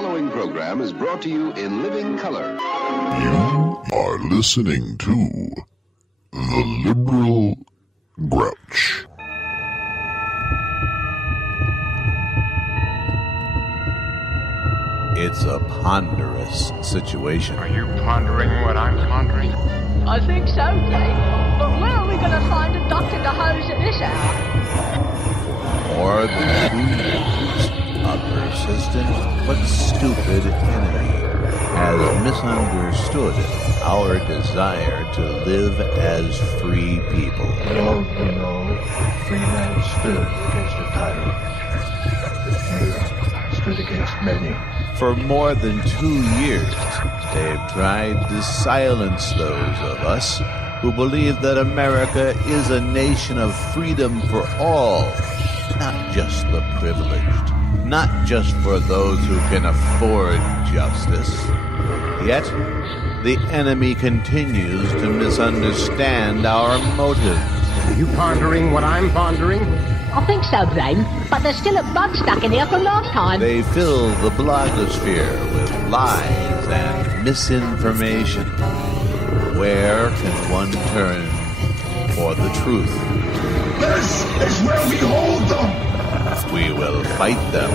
following program is brought to you in living color. You are listening to The Liberal Grouch. It's a ponderous situation. Are you pondering what I'm pondering? I think so, Jane. But where are we going to find a doctor to hose at this hour? For more than 2 years, a persistent but stupid enemy has misunderstood our desire to live as free people. Well, you know, free man stood against a tyrant. He stood against many. For more than 2 years, they've tried to silence those of us who believe that America is a nation of freedom for all, not just the privileged, not just for those who can afford justice. Yet, the enemy continues to misunderstand our motives. Are you pondering what I'm pondering? I think so, Blaine. But there's still a bug stuck in here from last time. They fill the blogosphere with lies and misinformation. Where can one turn for the truth? This is where we hold them. We will fight them.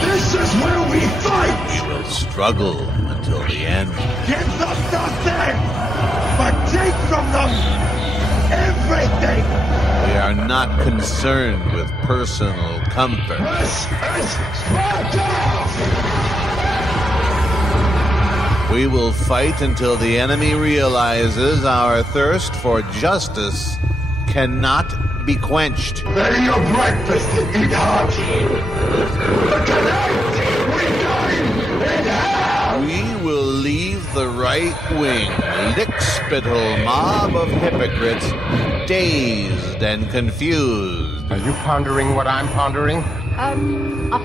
This is where we fight. We will struggle until the end. Give them nothing, but take from them everything. We are not concerned with personal comfort. This is Sparta. We will fight until the enemy realizes our thirst for justice cannot be quenched. Lay your breakfast and eat hot. But tonight, we dine in hell. We will leave the right-wing, lick-spittle mob of hypocrites dazed and confused. Are you pondering what I'm pondering? I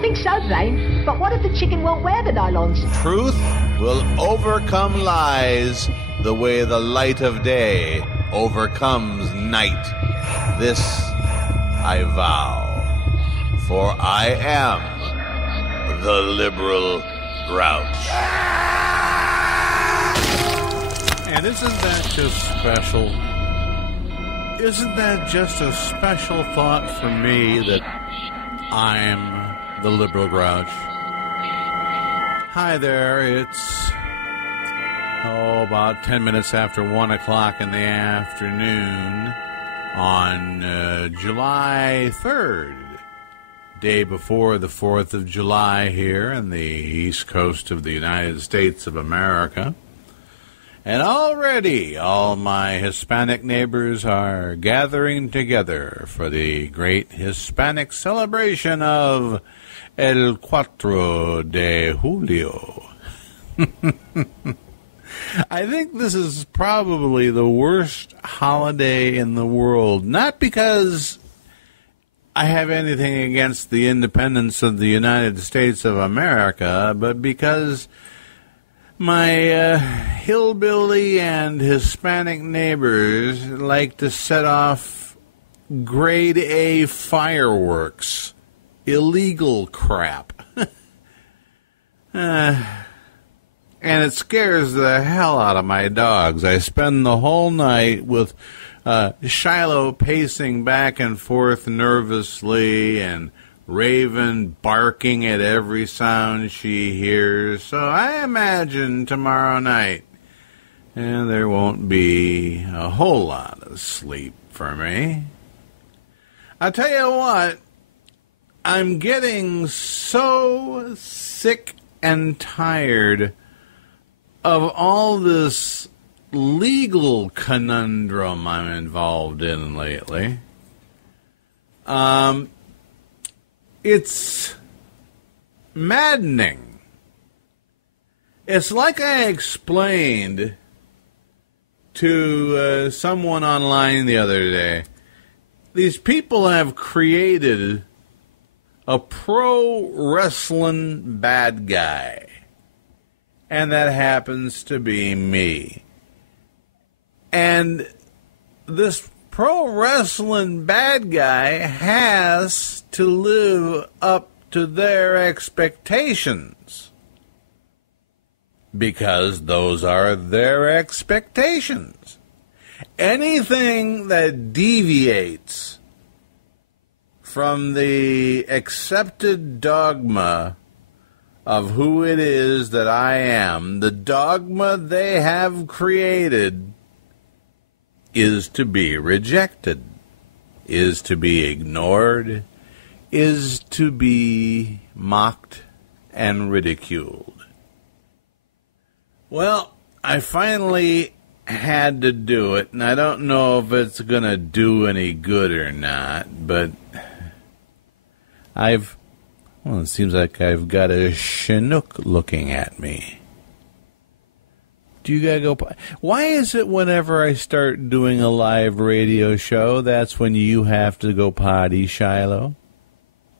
think so, Blaine. But what if the chicken won't wear the nylons? Truth will overcome lies the way the light of day overcomes night. This I vow, for I am the Liberal Grouch. And isn't that just special? Isn't that just a special thought for me that I'm the Liberal Grouch? Hi there, it's about 10 minutes after 1 o'clock in the afternoon on July 3rd, day before the 4th of July here in the east coast of the United States of America. And already all my Hispanic neighbors are gathering together for the great Hispanic celebration of El 4 de Julio. I think this is probably the worst holiday in the world, not because I have anything against the independence of the United States of America, but because my hillbilly and Hispanic neighbors like to set off grade A fireworks, illegal crap. And it scares the hell out of my dogs. I spend the whole night with Shiloh pacing back and forth nervously and Raven barking at every sound she hears. So I imagine tomorrow night there won't be a whole lot of sleep for me. I'll tell you what, I'm getting so sick and tired of all this legal conundrum I'm involved in lately. It's maddening. It's like I explained to someone online the other day. These people have created a pro wrestling bad guy. And that happens to be me. And this pro wrestling bad guy has to live up to their expectations. because those are their expectations. Anything that deviates from the accepted dogma of who it is that I am, the dogma they have created, is to be rejected, is to be ignored, is to be mocked and ridiculed. Well, I finally had to do it, and I don't know if it's going to do any good or not, but it seems like I've got a Chinook looking at me. Do you gotta go? Why is it whenever I start doing a live radio show, that's when you have to go potty, Shiloh?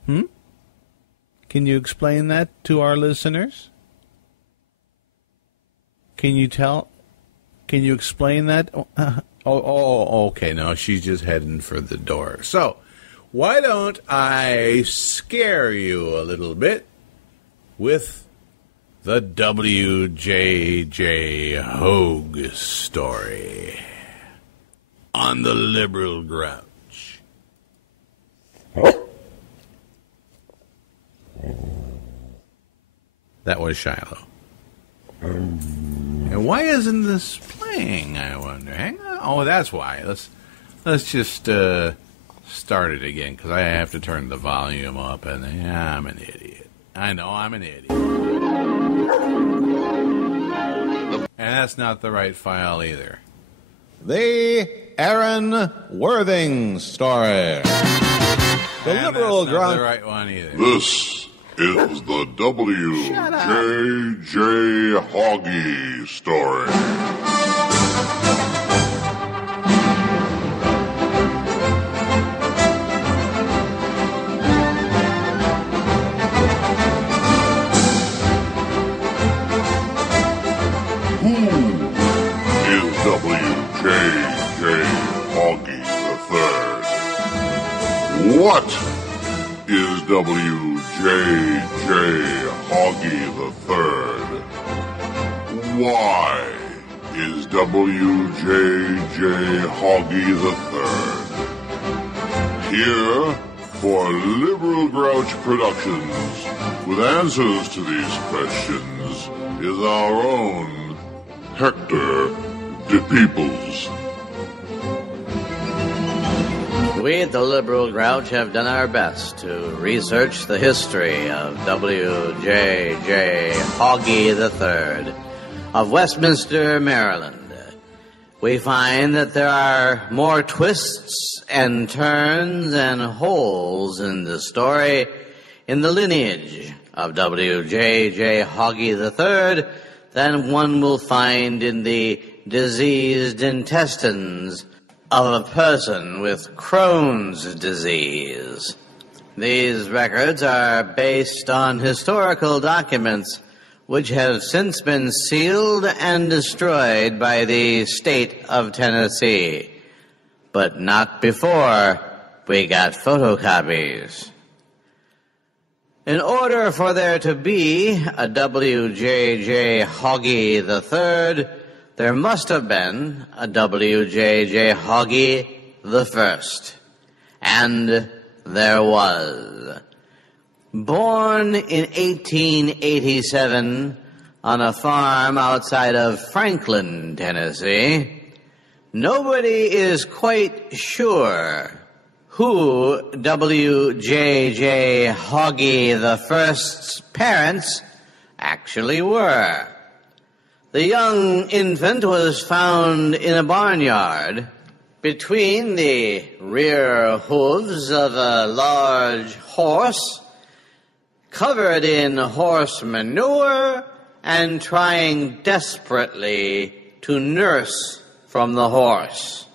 Can you explain that to our listeners? Can you explain that? Okay, no, she's just heading for the door. So, why don't I scare you a little bit with the W.J.J. Hogue story on the Liberal Grouch. That was Shiloh. And why isn't this playing, I wonder? Hang on. Oh, that's why. Let's just start it again, because I have to turn the volume up, and I'm an idiot. I know I'm an idiot. And that's not the right file either. The Aaron Worthing story. The and Liberal that's not Grouch. the right one either. This is the W.J.J. Hoggy story. Who is W.J.J. Hoggy III? What is W.J.J. Hoggy III? Why is W.J.J. Hoggy III? Here for Liberal Grouch Productions, with answers to these questions, is our own Hector de Peoples. We at the Liberal Grouch have done our best to research the history of W.J.J. Hoggy III of Westminster, Maryland. We find that there are more twists and turns and holes in the story in the lineage of W.J.J. Hoggy III than one will find in the diseased intestines of a person with Crohn's disease. These records are based on historical documents which have since been sealed and destroyed by the state of Tennessee, but not before we got photocopies. In order for there to be a W.J.J. Hoggy III, there must have been a W.J.J. Hoggy I. And there was. Born in 1887 on a farm outside of Franklin, Tennessee, nobody is quite sure who W.J.J. Hoggy I's parents actually were. The young infant was found in a barnyard between the rear hooves of a large horse, covered in horse manure and trying desperately to nurse from the horse.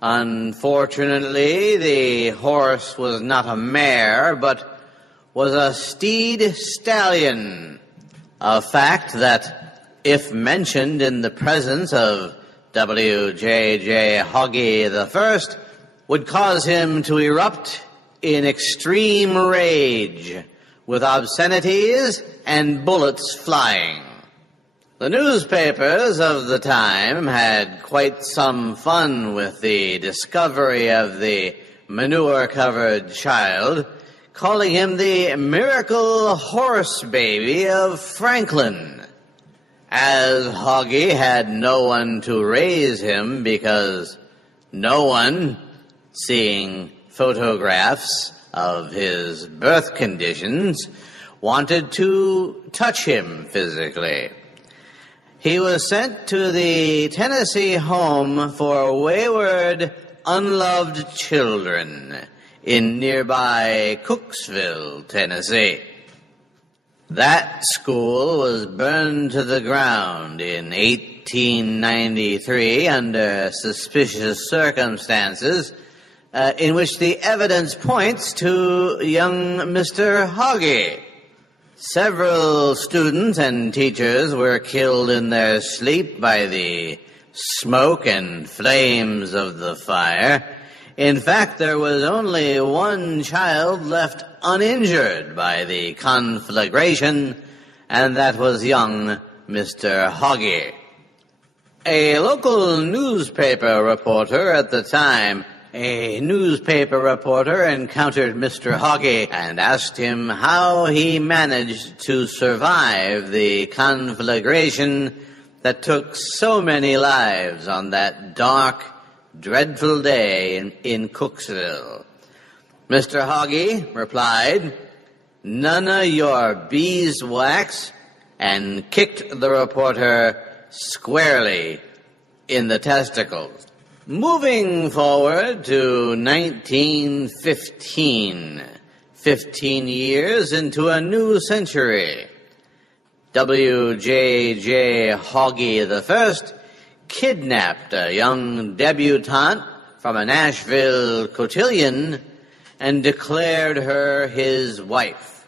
Unfortunately, the horse was not a mare, but was a steed stallion, a fact that, if mentioned in the presence of W.J.J. Hoggy I, would cause him to erupt in extreme rage, with obscenities and bullets flying. The newspapers of the time had quite some fun with the discovery of the manure-covered child, calling him the miracle horse baby of Franklin, as Hoggy had no one to raise him because no one, seeing photographs of his birth conditions, wanted to touch him physically. He was sent to the Tennessee Home for Wayward, Unloved Children in nearby Cooksville, Tennessee. That school was burned to the ground in 1893 under suspicious circumstances, in which the evidence points to young Mr. Hoggy. Several students and teachers were killed in their sleep by the smoke and flames of the fire. In fact, there was only one child left uninjured by the conflagration, and that was young Mr. Hoggy. A local newspaper reporter at the time, encountered Mr. Hoggy and asked him how he managed to survive the conflagration that took so many lives on that dark, dreadful day in Cooksville. Mr. Hoggy replied, "None of your beeswax," and kicked the reporter squarely in the testicles. Moving forward to 1915, 15 years into a new century, W.J.J. Hoggy I kidnapped a young debutante from a Nashville cotillion and declared her his wife,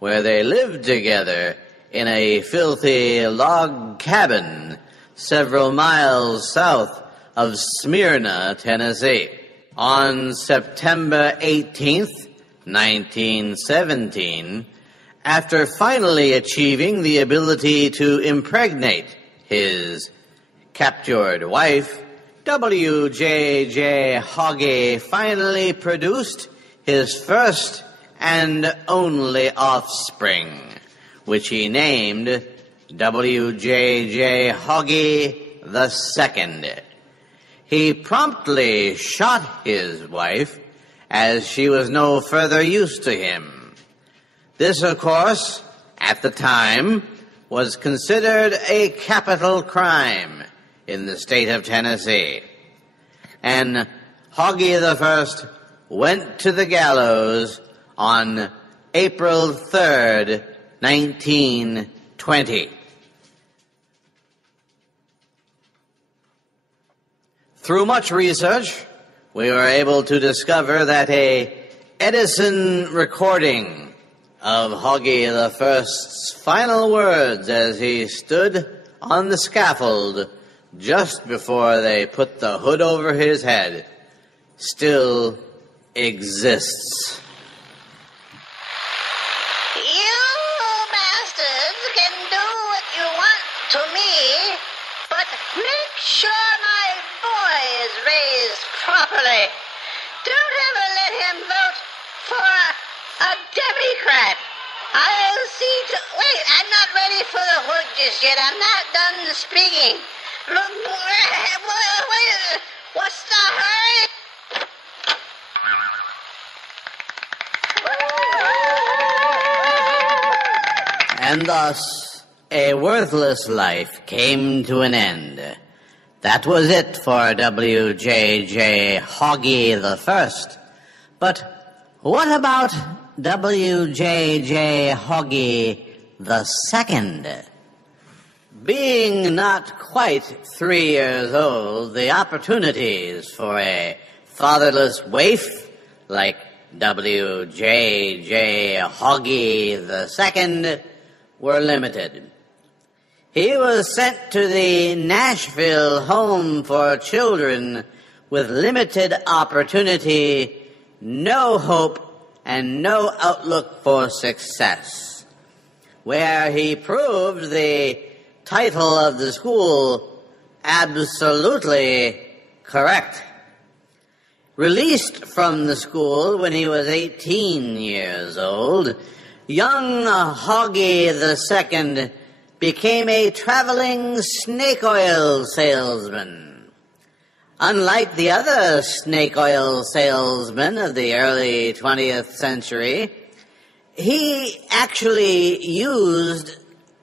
where they lived together in a filthy log cabin several miles south of Smyrna, Tennessee. On September 18th, 1917, after finally achieving the ability to impregnate his captured wife, W.J.J. Hoggy finally produced his first and only offspring, which he named W.J.J. Hoggy II. He promptly shot his wife, as she was no further use to him. This, of course, at the time, was considered a capital crime in the state of Tennessee. And Hoggy I went to the gallows on April 3rd, 1920. Through much research, we were able to discover that a Edison recording of Hoggy I's final words as he stood on the scaffold just before they put the hood over his head still exists. You bastards can do what you want to me, but make sure my boy is raised properly. Don't ever let him vote for a Democrat. I'll see to... Wait, I'm not ready for the hood just yet. I'm not done speaking. Wait, what's the hurry? And thus, a worthless life came to an end. That was it for W.J.J. Hoggy I. But what about W.J.J. Hoggy II? Being not quite 3 years old, the opportunities for a fatherless waif like W.J.J. Hoggy II were limited. He was sent to the Nashville Home for Children with limited opportunity, no hope, and no outlook for success, where he proved the title of the school absolutely correct. Released from the school when he was 18 years old, young Hoggy II became a traveling snake oil salesman. Unlike the other snake oil salesmen of the early 20th century, he actually used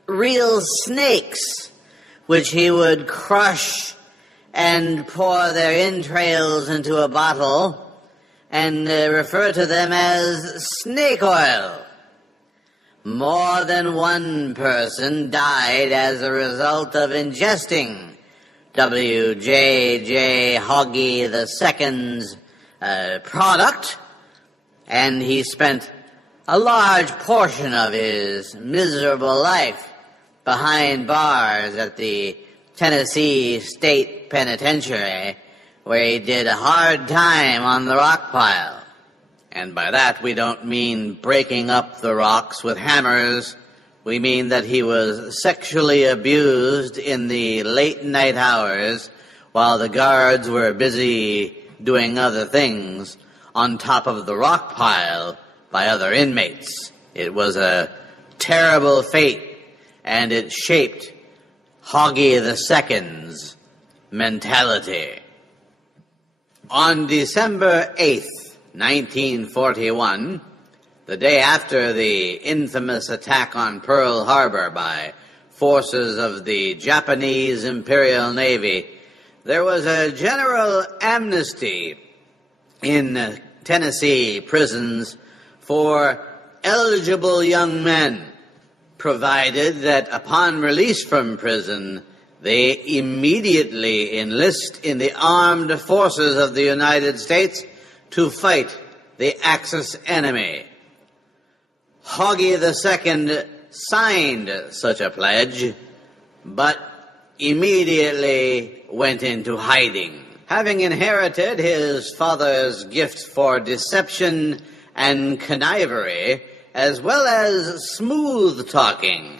real snakes, which he would crush and pour their entrails into a bottle and refer to them as snake oil. More than one person died as a result of ingesting W.J.J. Hoggy II's product, and he spent a large portion of his miserable life behind bars at the Tennessee State Penitentiary, where he did a hard time on the rock pile. And by that we don't mean breaking up the rocks with hammers. We mean that he was sexually abused in the late night hours while the guards were busy doing other things on top of the rock pile by other inmates. It was a terrible fate, and it shaped Hoggy II's mentality. On December 8th, 1941, the day after the infamous attack on Pearl Harbor by forces of the Japanese Imperial Navy, there was a general amnesty in Tennessee prisons for eligible young men, provided that upon release from prison, they immediately enlist in the armed forces of the United States to fight the Axis enemy. Hoggy II signed such a pledge, but immediately went into hiding, having inherited his father's gift for deception and connivery, as well as smooth talking.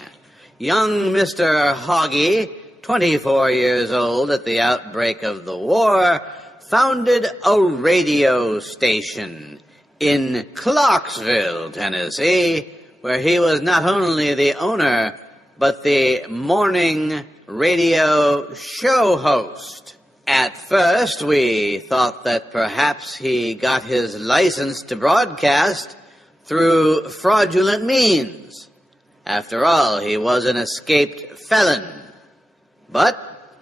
Young Mr. Hoggy, 24 years old at the outbreak of the war, founded a radio station in Clarksville, Tennessee, where he was not only the owner, but the morning radio show host. At first, we thought that perhaps he got his license to broadcast through fraudulent means. After all, he was an escaped felon. But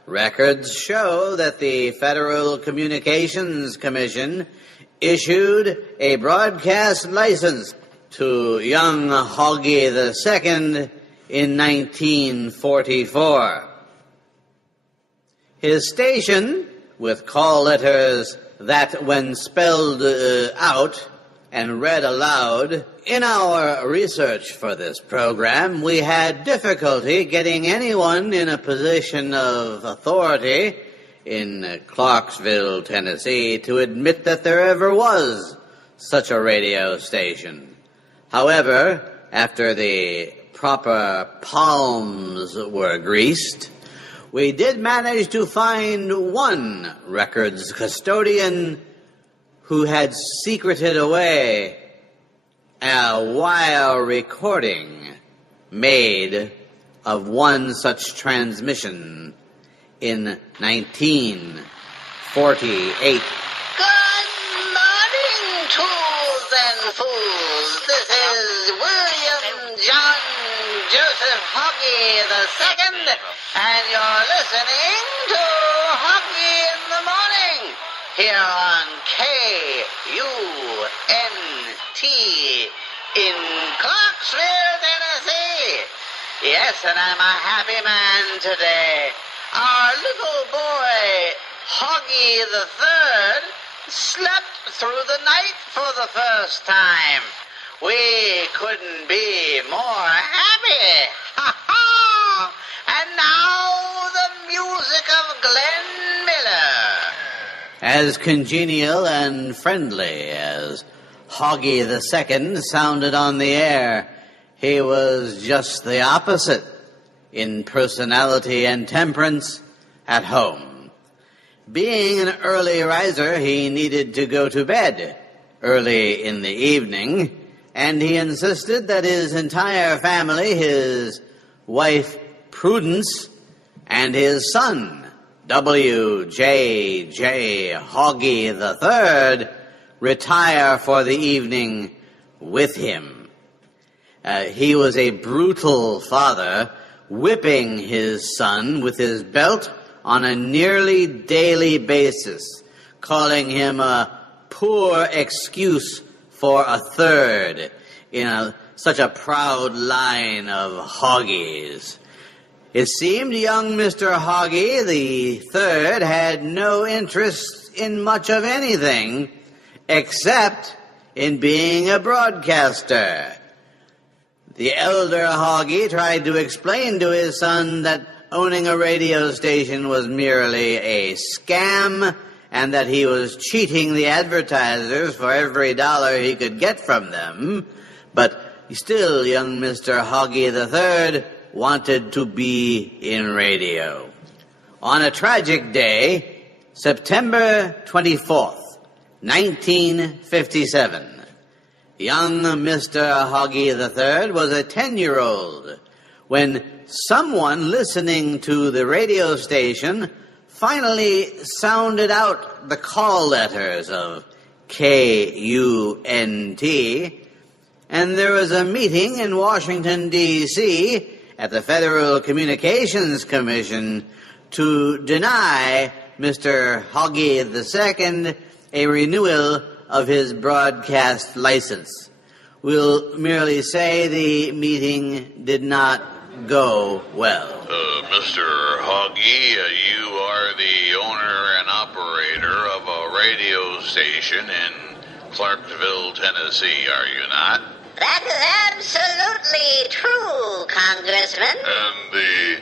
records show that the Federal Communications Commission issued a broadcast license to young Hoggy II in 1944. His station, with call letters that, when spelled out and read aloud, in our research for this program, we had difficulty getting anyone in a position of authority in Clarksville, Tennessee, to admit that there ever was such a radio station. However, after the proper palms were greased, we did manage to find one records custodian who had secreted away a wire recording made of one such transmission in 1948. Good morning, tools and fools. This is William John Joseph Hoggy II, and you're listening to Hoggy in the Morning, here on KUNT in Clarksville, Tennessee. Yes, and I'm a happy man today. Our little boy, Hoggy III, slept through the night for the first time. We couldn't be more happy. Ha ha! And now the music of Glenn Miller. As congenial and friendly as Hoggy II sounded on the air, he was just the opposite. in personality and temperance at home. Being an early riser, he needed to go to bed early in the evening, and he insisted that his entire family, his wife Prudence, and his son, W.J.J. Hoggy III, retire for the evening with him. He was a brutal father, whipping his son with his belt on a nearly daily basis, calling him a poor excuse for a third in such a proud line of Hoggies. It seemed young Mr. Hoggy the Third had no interest in much of anything except in being a broadcaster. The elder Hoggy tried to explain to his son that owning a radio station was merely a scam and that he was cheating the advertisers for every dollar he could get from them. But still, young Mr. Hoggy III wanted to be in radio. On a tragic day, September 24th, 1957, young Mr. Hoggy III was a 10-year-old when someone listening to the radio station finally sounded out the call letters of K-U-N-T, and there was a meeting in Washington, D.C. at the Federal Communications Commission to deny Mr. Hoggy II a renewal of his broadcast license. We'll merely say the meeting did not go well. Mr. Hoggy, you are the owner and operator of a radio station in Clarksville, Tennessee, are you not? That is absolutely true, Congressman. And the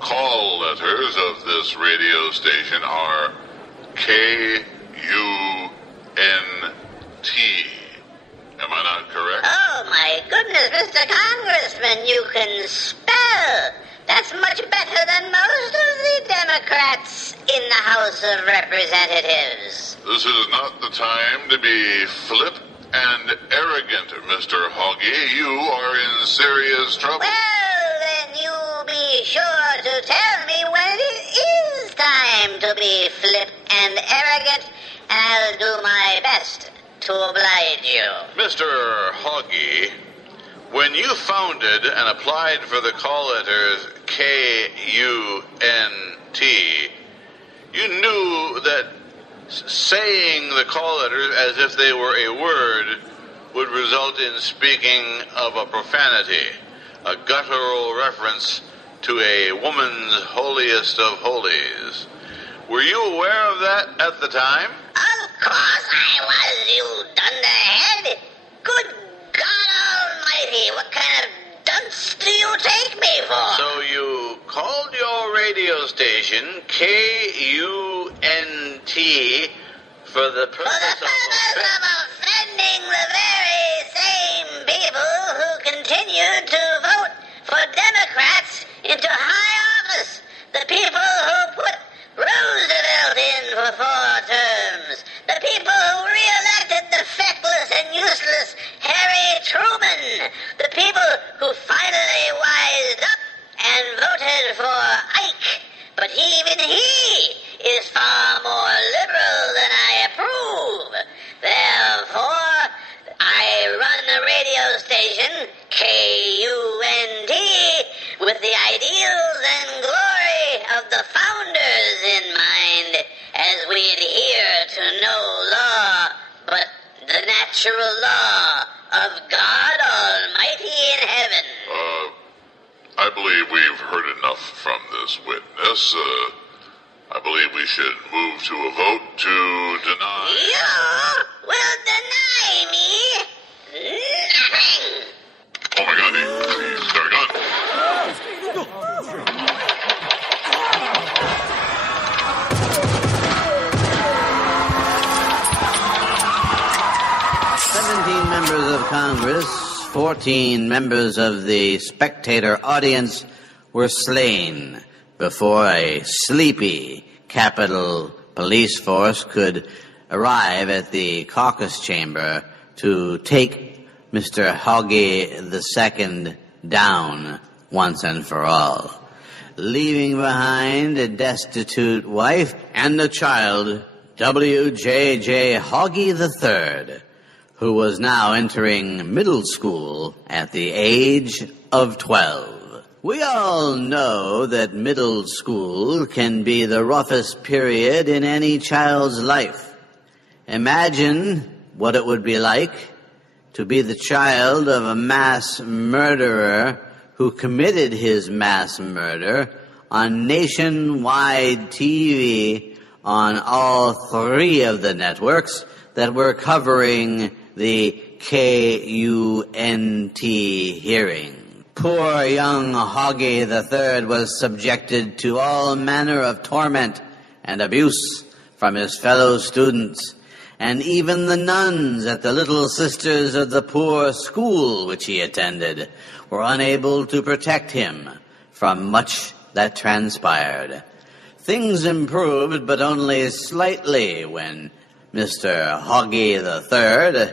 call letters of this radio station are K-U-N-T. Am I not correct? Oh, my goodness, Mr. Congressman, you can spell. That's much better than most of the Democrats in the House of Representatives. This is not the time to be flip and arrogant, Mr. Hoggy. You are in serious trouble. Well, then you be sure to tell me when it is time to be flip and arrogant, and I'll do my best to oblige you. Mr. Hoggy, when you founded and applied for the call letters K-U-N-T, you knew that saying the call letters as if they were a word would result in speaking of a profanity, a guttural reference to a woman's holiest of holies. Were you aware of that at the time? Of course I was, you dunderhead. Good God Almighty, what kind of dunce do you take me for? So you called your radio station K-U-N-T for the purpose of offending the very same people who continued to vote for Democrats into high office. The people who put Roosevelt in for 4 terms. The people who re-elected the feckless and useless Harry Truman. The people who finally wised up and voted for Ike. But even he is far more liberal than I approve. Therefore, I run a radio station, K-U-N-T, with the ideals and glory of the founders in mind, as we adhere to no law but the natural law of God Almighty in heaven. I believe we've heard enough from this witness. I believe we should move to a vote to deny. You will deny me nothing. Oh my God, he's got a gun. 17 members of Congress, 14 members of the spectator audience were slain before a sleepy Capitol police force could arrive at the caucus chamber to take Mr. Hoggy II down once and for all, leaving behind a destitute wife and a child, W.J.J. Hoggy III, who was now entering middle school at the age of 12. We all know that middle school can be the roughest period in any child's life. Imagine what it would be like to be the child of a mass murderer who committed his mass murder on nationwide TV on all three of the networks that were covering the KUNT hearing. Poor young Hoggy III was subjected to all manner of torment and abuse from his fellow students, and even the nuns at the Little Sisters of the Poor school which he attended were unable to protect him from much that transpired. Things improved, but only slightly, when Mr. Hoggy III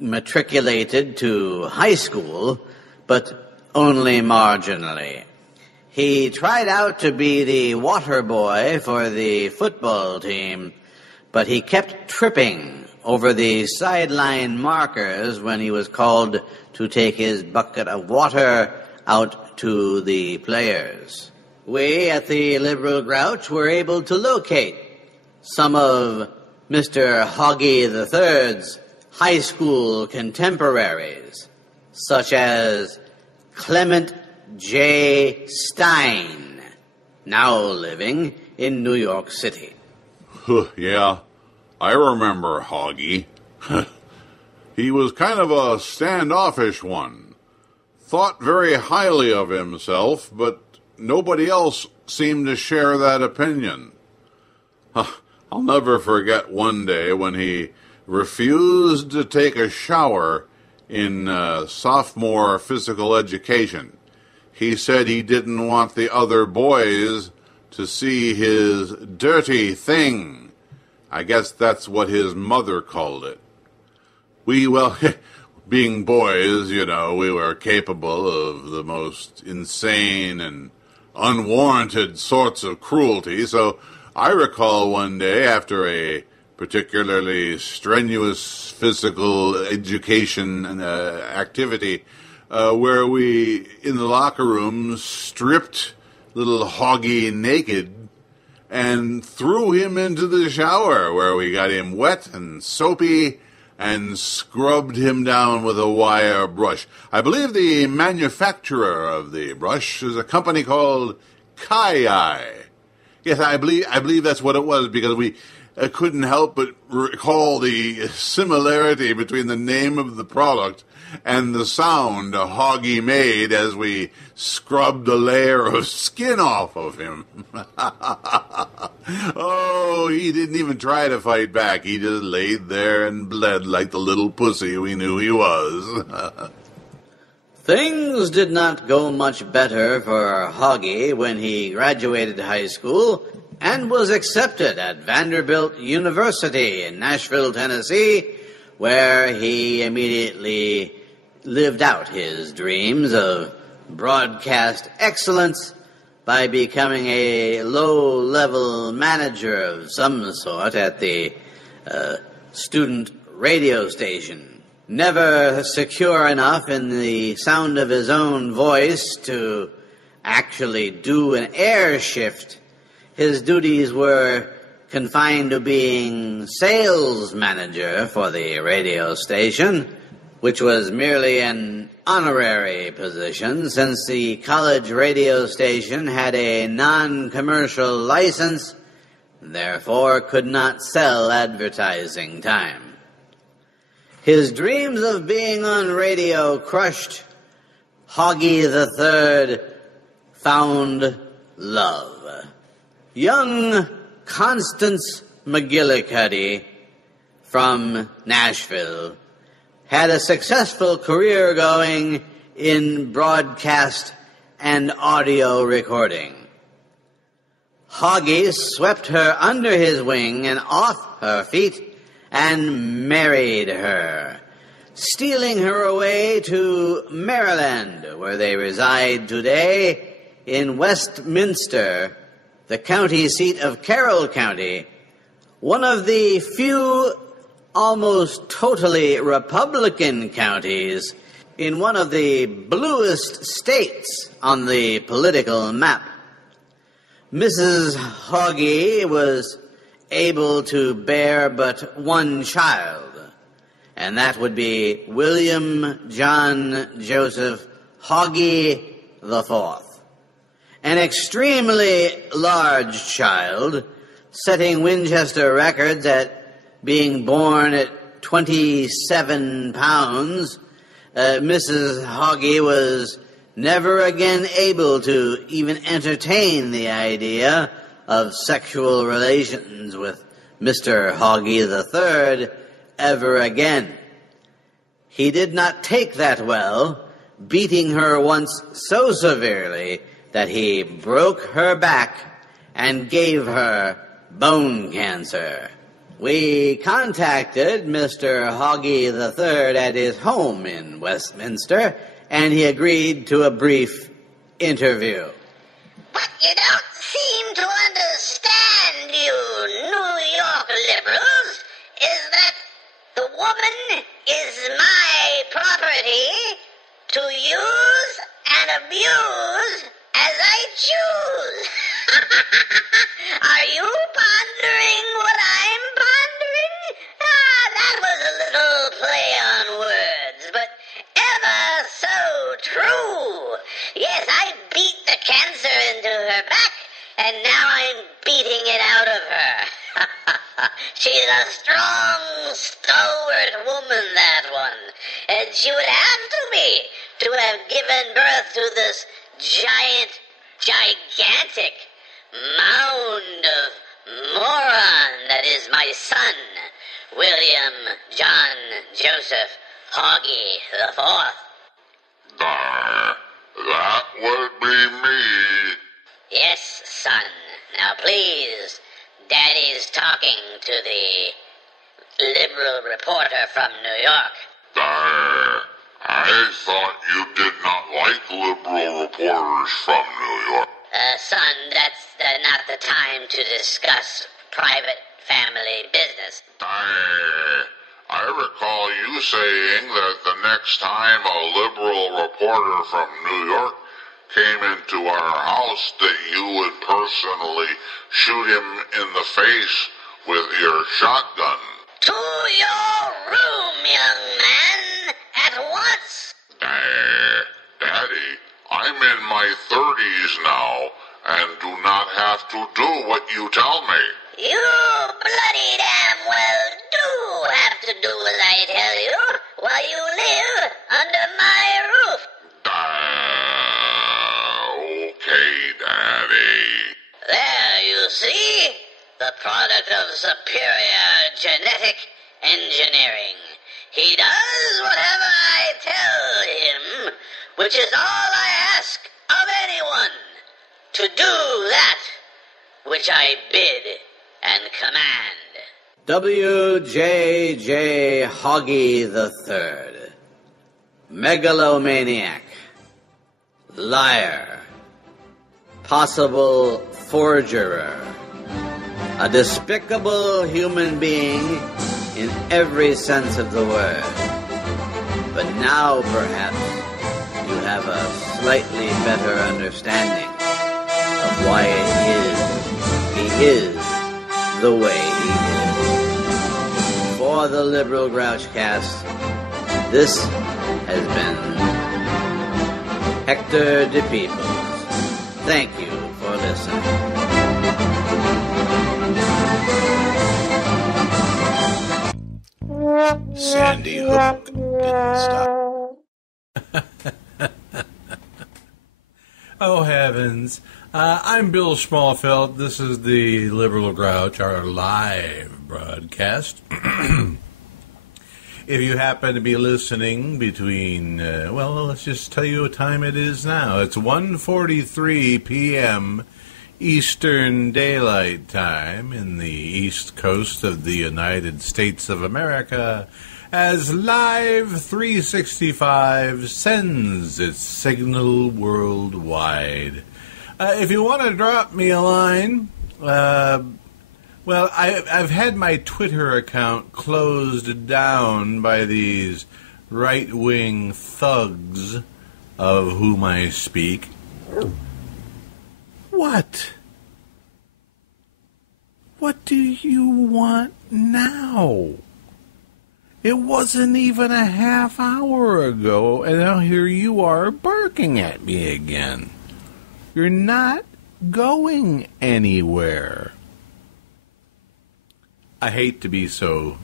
matriculated to high school, but only marginally. He tried out to be the water boy for the football team, but he kept tripping over the sideline markers when he was called to take his bucket of water out to the players. We at the Liberal Grouch were able to locate some of Mr. Hoggy III's high school contemporaries, such as Clement J. Stein, now living in New York City. Yeah, I remember Hoggy. He was kind of a standoffish one. Thought very highly of himself, but nobody else seemed to share that opinion. I'll never forget one day when he refused to take a shower in sophomore physical education. He said he didn't want the other boys to see his dirty thing. I guess that's what his mother called it. Being boys, we were capable of the most insane and unwarranted sorts of cruelty, so I recall one day after a particularly strenuous physical education activity where we, in the locker room, stripped little Hoggy naked and threw him into the shower, where we got him wet and soapy and scrubbed him down with a wire brush. I believe the manufacturer of the brush is a company called Kai. Yes, I believe that's what it was, because we couldn't help but recall the similarity between the name of the product and the sound Hoggy made as we scrubbed a layer of skin off of him. Oh, he didn't even try to fight back. He just laid there and bled like the little pussy we knew he was. Things did not go much better for Hoggy when he graduated high school and was accepted at Vanderbilt University in Nashville, Tennessee, where he immediately lived out his dreams of broadcast excellence by becoming a low-level manager of some sort at the student radio station. Never secure enough in the sound of his own voice to actually do an air shift, his duties were confined to being sales manager for the radio station, which was merely an honorary position since the college radio station had a non-commercial license, therefore could not sell advertising time. His dreams of being on radio crushed, Hoggy III found love. Young Constance McGillicuddy from Nashville had a successful career going in broadcast and audio recording. Hoggy swept her under his wing and off her feet and married her, stealing her away to Maryland, where they reside today in Westminster, the county seat of Carroll County, one of the few almost totally Republican counties in one of the bluest states on the political map. Mrs. Hoggy was able to bear but one child, and that would be William John Joseph Hoggy IV, an extremely large child, setting Winchester records at being born at 27 pounds. Mrs. Hoggy was never again able to even entertain the idea of sexual relations with Mr. Hoggy III ever again. He did not take that well, beating her once so severely that he broke her back and gave her bone cancer. We contacted Mr. Hoggy III at his home in Westminster, and he agreed to a brief interview. What you don't seem to understand, you New York liberals, is that the woman is my property to use and abuse as I choose. Are you pondering what I'm pondering? That was a little play on words, but ever so true. Yes, I beat the cancer into her back, and now I'm beating it out of her. She's a strong, stalwart woman, that one, and she would have to have given birth to this gigantic mound of moron that is my son, William John Joseph Hoggy IV. That would be me. Yes, son. Now please, Daddy's talking to the liberal reporter from New York. I thought you did not like liberal reporters from New York. Son, that's not the time to discuss private family business. I recall you saying that the next time a liberal reporter from New York came into our house that you would personally shoot him in the face with your shotgun. To your room, young man, at once. Daddy, I'm in my 30s now and do not have to do what you tell me. You bloody damn well do have to do as I tell you while you live under my roof. Okay, Daddy. There, you see? The product of superior genetic engineering. He does whatever I tell him, which is all I ask of anyone, to do that which I bid and command. W.J.J. Hoggy III, megalomaniac, liar, possible forgerer, a despicable human being in every sense of the word. But now, perhaps, you have a slightly better understanding of why he is the way he is. For the Liberal Grouchcast, this has been Hector DePeebles. Thank you for listening. Sandy Hook didn't stop. Oh, heavens. I'm Bill Schmalfeld. This is the Liberal Grouch, our live broadcast. If you happen to be listening between, let's just tell you what time it is now. It's 1:43 p.m. Eastern Daylight Time in the East Coast of the United States of America, as Live 365 sends its signal worldwide. If you want to drop me a line, I've had my Twitter account closed down by these right-wing thugs of whom I speak. What? What do you want now? It wasn't even a half hour ago, and now here you are barking at me again. You're not going anywhere. I hate to be so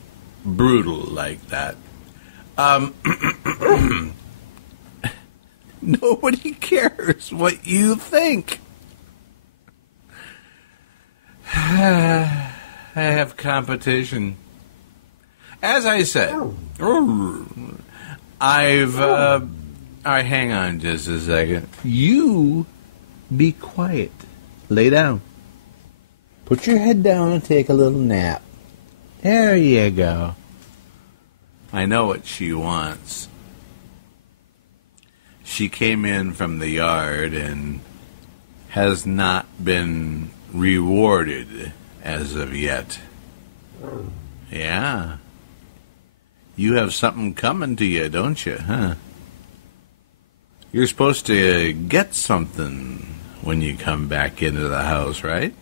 brutal like that. Nobody cares what you think. I have competition. As I said, I've... all right, hang on just a second. You be quiet. Lay down. Put your head down and take a little nap. There you go. I know what she wants. She came in from the yard and has not been rewarded as of yet. Yeah. You have something coming to you, don't you, huh? You're supposed to get something when you come back into the house, right?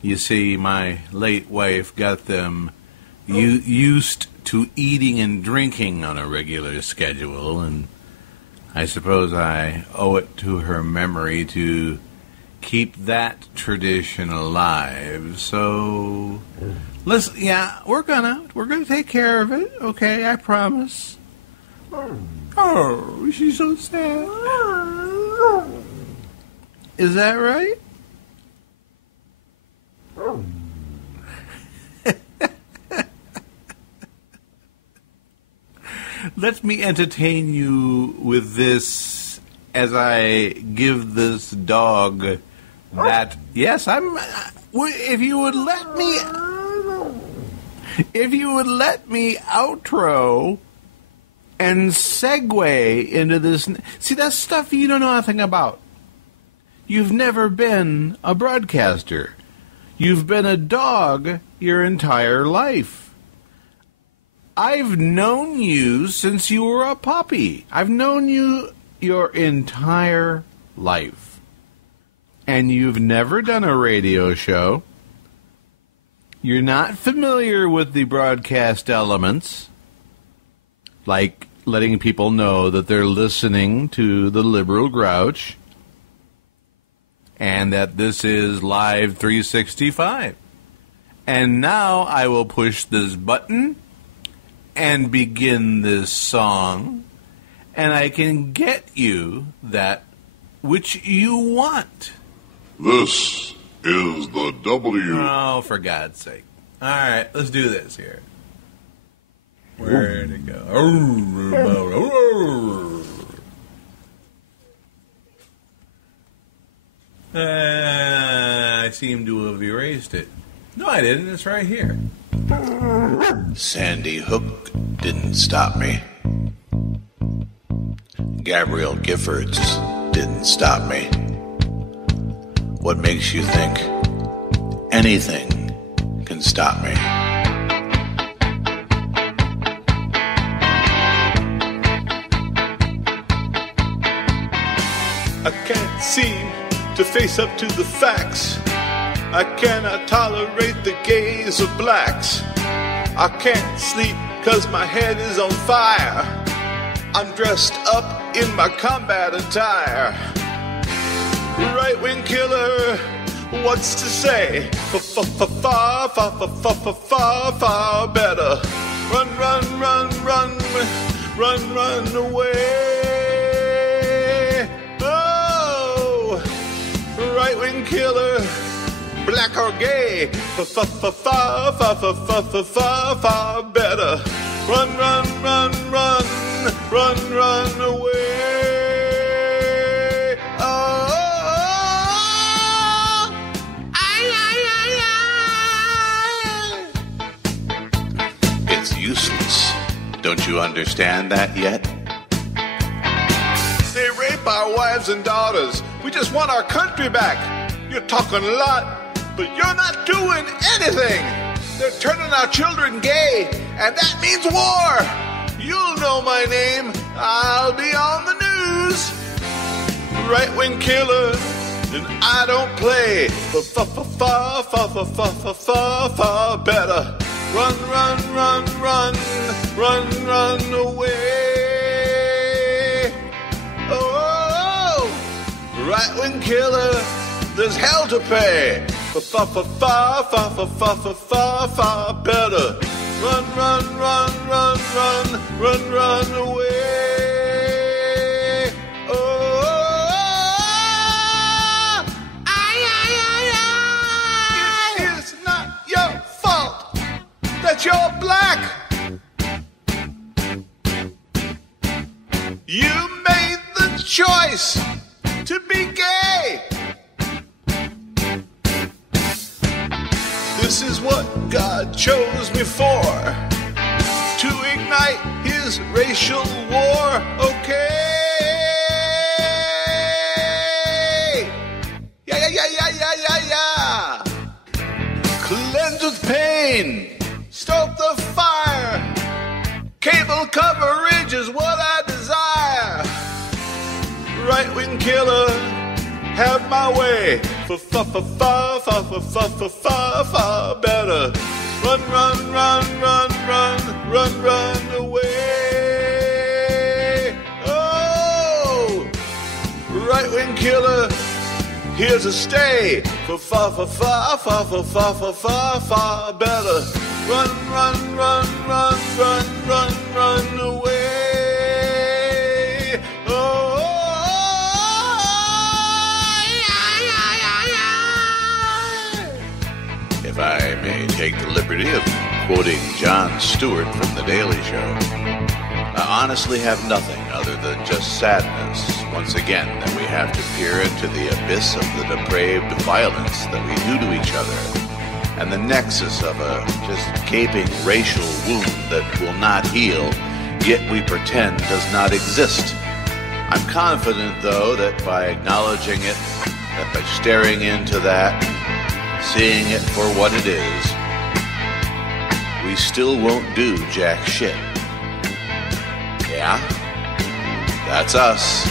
You see, my late wife got them used to eating and drinking on a regular schedule, and I suppose I owe it to her memory to keep that tradition alive. So, listen, yeah, we're gonna take care of it, okay? I promise. Oh, she's so sad. Is that right? Let me entertain you with this as I give this dog that. Yes, I'm. If you would let me outro and segue into this. See, that's stuff you don't know nothing about. You've never been a broadcaster. You've been a dog your entire life. I've known you since you were a puppy. I've known you your entire life. And you've never done a radio show. You're not familiar with the broadcast elements, like letting people know that they're listening to the Liberal Grouch and that this is Live 365. And now I will push this button and begin this song, and I can get you that which you want. This is the W. Oh, for God's sake. All right, let's do this here. Where'd it go? I seem to have erased it. No, I didn't. It's right here. Sandy Hook didn't stop me. Gabrielle Giffords didn't stop me. What makes you think anything can stop me? I can't seem to face up to the facts. I cannot tolerate the gaze of blacks. I can't sleep 'cause my head is on fire. I'm dressed up in my combat attire. Right-wing killer, what's to say? Far, far better. Run away. Oh, right-wing killer, black or gay. Far better. Run, run, run, run, run, run away. Oh, It's useless. Don't you understand that yet? They rape our wives and daughters. We just want our country back. You're talking a lot, but you're not doing anything. They're turning our children gay, and that means war. You'll know my name. I'll be on the news. Right-wing killer, and I don't play. Far better. Run, run, run, run, run, run away. Oh, right-wing killer, there's hell to pay. Far better. Run, run, run, run, run, run, run away. Oh, it is not your fault that you're black. You made the choice to be gay. This is what God chose me for, to ignite his racial war, okay? Yeah. Cleanse with pain, stoke the fire. Cable coverage is what I desire. Right-wing killer, have my way. Far better. Run, run, run, run, run, run, run away. Oh, right-wing killer, here to stay. Far better. Run, run, run, run, run, run, run away. Oh. If I may take the liberty of quoting Jon Stewart from The Daily Show, I honestly have nothing other than just sadness, once again, that we have to peer into the abyss of the depraved violence that we do to each other, and the nexus of a just gaping racial wound that will not heal, yet we pretend does not exist. I'm confident, though, that by acknowledging it, that by staring into that, seeing it for what it is, we still won't do jack shit. Yeah? That's us.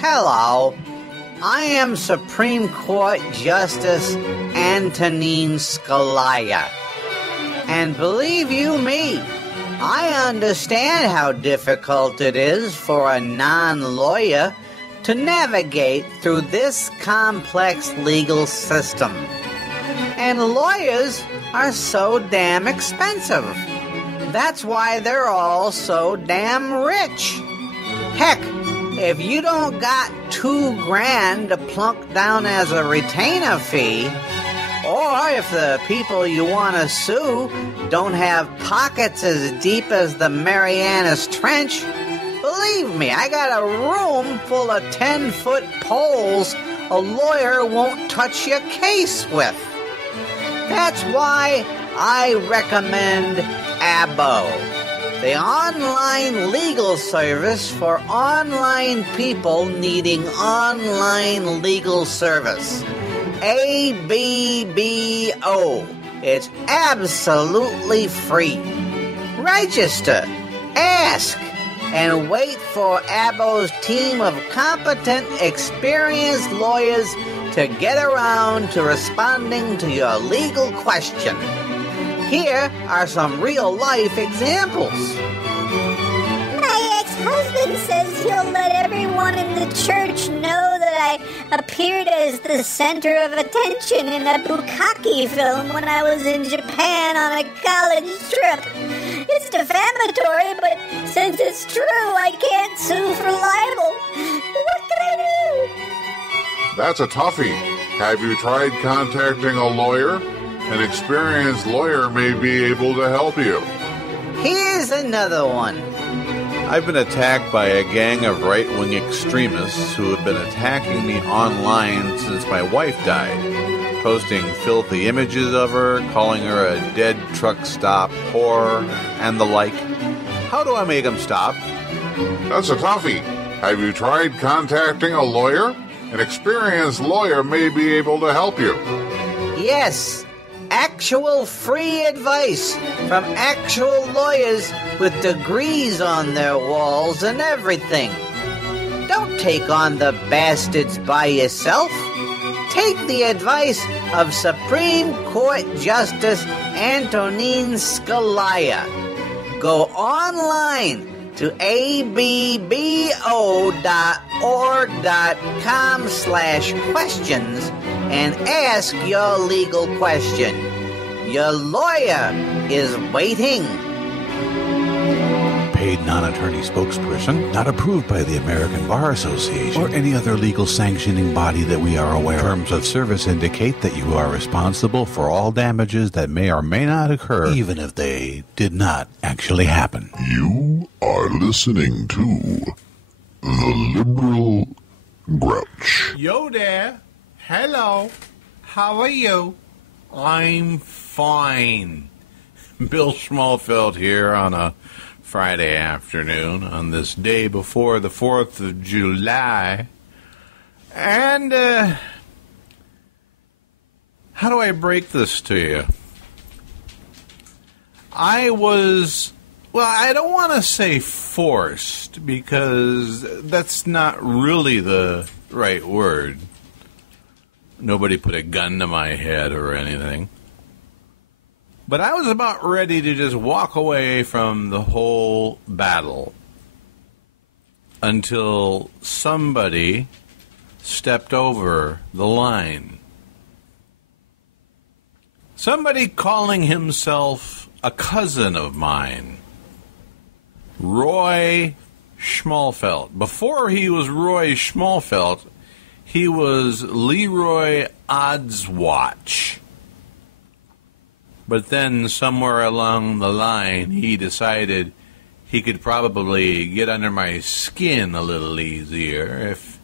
Hello. I am Supreme Court Justice Antonin Scalia. And believe you me, I understand how difficult it is for a non-lawyer to navigate through this complex legal system. And lawyers are so damn expensive. That's why they're all so damn rich. Heck, if you don't got $2,000 to plunk down as a retainer fee, or if the people you want to sue don't have pockets as deep as the Marianas Trench, believe me, I got a room full of 10-foot poles a lawyer won't touch your case with. That's why I recommend ABBO, the online legal service for online people needing online legal service. ABBO. It's absolutely free. Register, ask, and wait for ABBO's team of competent, experienced lawyers to get around to responding to your legal question. Here are some real-life examples. My ex-husband says he'll let everyone in the church know that I appeared as the center of attention in a bukkake film when I was in Japan on a college trip. It's defamatory, but since it's true, I can't sue for libel. What can I do? That's a toughie. Have you tried contacting a lawyer? An experienced lawyer may be able to help you. Here's another one. I've been attacked by a gang of right-wing extremists who have been attacking me online since my wife died, posting filthy images of her, calling her a dead truck stop whore, and the like. How do I make them stop? That's a toughie. Have you tried contacting a lawyer? An experienced lawyer may be able to help you. Yes, actual free advice from actual lawyers with degrees on their walls and everything. Don't take on the bastards by yourself. Take the advice of Supreme Court Justice Antonin Scalia. Go online to abbo.org.com/questions and ask your legal question. Your lawyer is waiting. Paid non-attorney spokesperson, not approved by the American Bar Association or any other legal sanctioning body that we are aware of. Terms of service indicate that you are responsible for all damages that may or may not occur, even if they did not actually happen. You are listening to The Liberal Grouch. Yo there. Hello. How are you? I'm fine. Bill Schmalfeld here on a Friday afternoon on this day before the 4th of July. And, how do I break this to you? I don't want to say forced, because that's not really the right word. Nobody put a gun to my head or anything. But I was about ready to just walk away from the whole battle until somebody stepped over the line. Somebody calling himself a cousin of mine, Roy Schmalfeld. Before he was Roy Schmalfeld, he was Leroy Oddswatch. But then somewhere along the line, he decided he could probably get under my skin a little easier if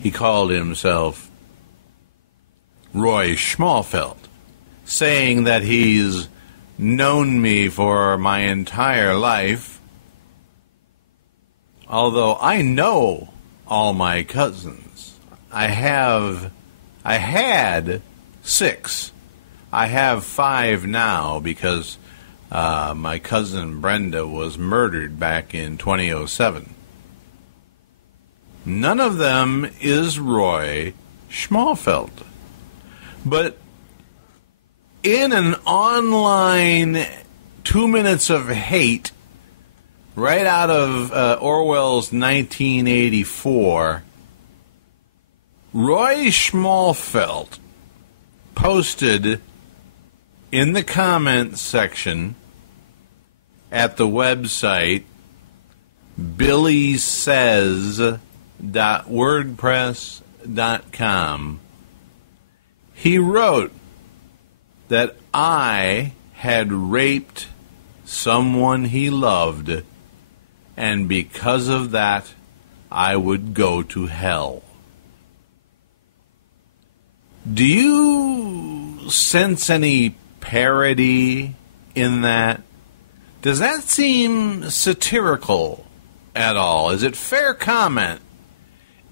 he called himself Roy Schmalfeld, saying that he's known me for my entire life, although I know all my cousins. I had 6. I have 5 now because my cousin Brenda was murdered back in 2007. None of them is Roy Schmalfeld. But in an online 2 minutes of hate, right out of Orwell's 1984, Roy Schmalfeld posted in the comments section at the website billysays.wordpress.com, he wrote that I had raped someone he loved, and because of that, I would go to hell. Do you sense any parody in that? Does that seem satirical at all? Is it fair comment?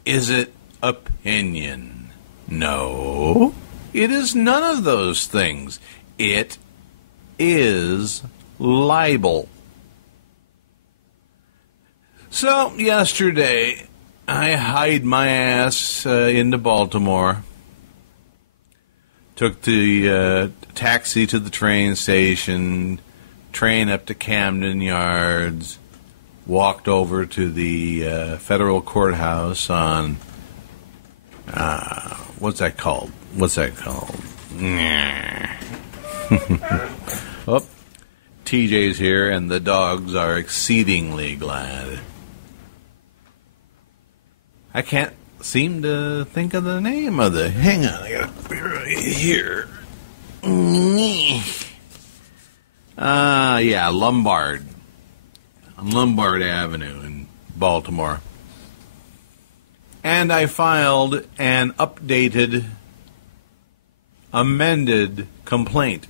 Is it opinion? No, it is none of those things. It is libel. So, yesterday, I hied my ass into Baltimore. Took the taxi to the train station, train up to Camden Yards, walked over to the federal courthouse on What's that called? Oh, TJ's here, and the dogs are exceedingly glad. I can't seem to think of the name of the... Hang on, I gotta be right here. Yeah, Lombard. On Lombard Avenue in Baltimore. And I filed an updated, amended complaint,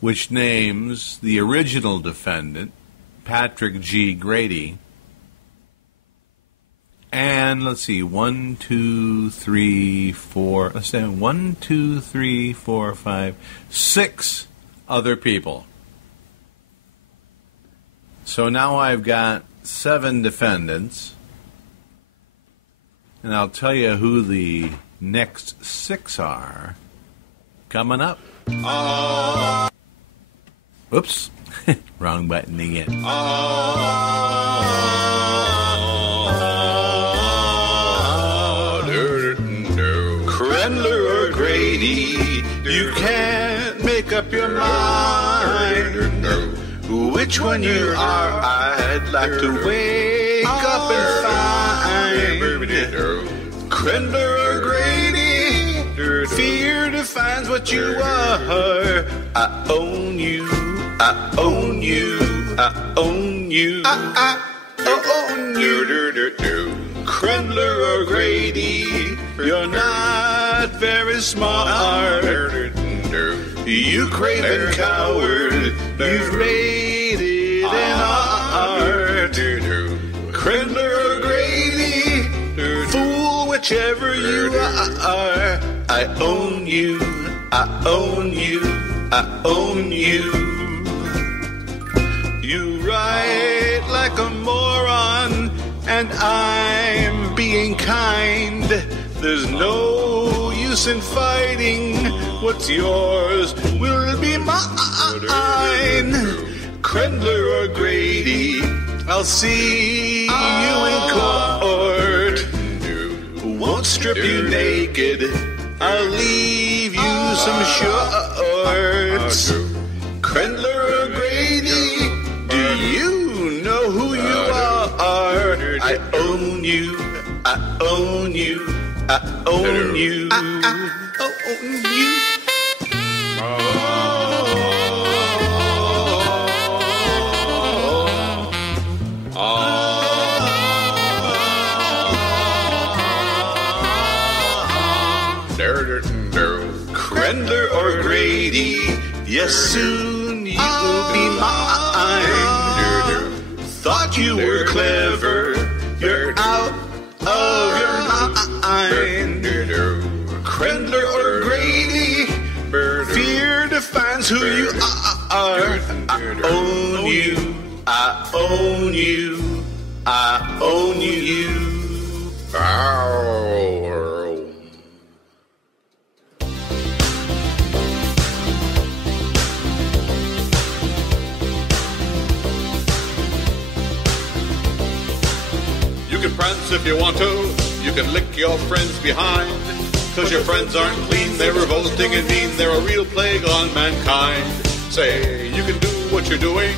which names the original defendant, Patrick G. Grady, and let's see, 1, 2, 3, 4, let's say 1, 2, 3, 4, 5, 6 other people. So now I've got 7 defendants, and I'll tell you who the next 6 are coming up. Oops, wrong button again. Crendler or Grady, you can't make up your mind which one you are. I'd like to wake up and find Crendler or Grady. Fear defines what you are. I own you. I own you. I own you. I own you. Crendler or Grady, you're not very smart. You craven coward, you've made it an art. Crendler or Grady, fool whichever you are. I own you, I own you, I own you. You write like a moron, and I'm being kind. There's no use in fighting. What's yours will be mine. Crendler or Grady, I'll see you in court. Won't strip you naked, I'll leave you some shorts. Crendler or Grady, do you know who you are? I own you, I own you, I own you, I own you. Crendler or Grady, yes, soon you'll be mine. Thought you were clever, you're out of your mind. Crendler or Grady, fear defines who you are. I own you, I own you, I own you. You can prance if you want to, you can lick your friends behind. Cause your friends aren't clean, they're revolting and mean, they're a real plague on mankind. Say, you can do what you're doing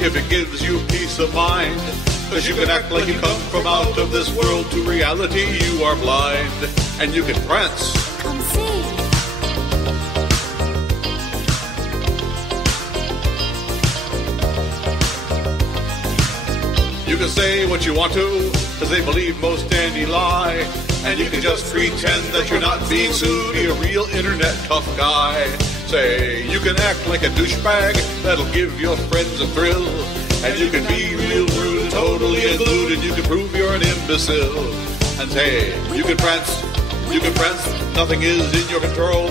if it gives you peace of mind. Cause you can act like you come from out of this world, to reality you are blind. And you can prance. Come see. You can say what you want to, cause they believe most any lie. And you can just pretend that you're not being sued, be a real internet tough guy. Say, you can act like a douchebag, that'll give your friends a thrill. And you can be real rude and totally unglued, and you can prove you're an imbecile. And say, you can prance, nothing is in your control.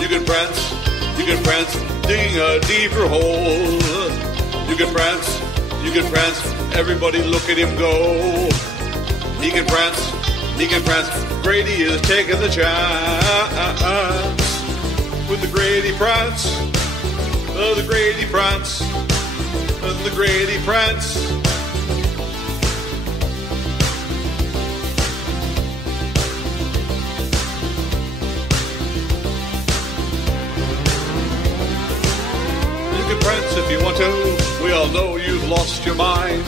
You can prance, digging a deeper hole. You can prance, everybody look at him go. He can prance, Grady is taking the chance. With the Grady prance, the Grady prance, the Grady prance. you want to, we all know you've lost your mind.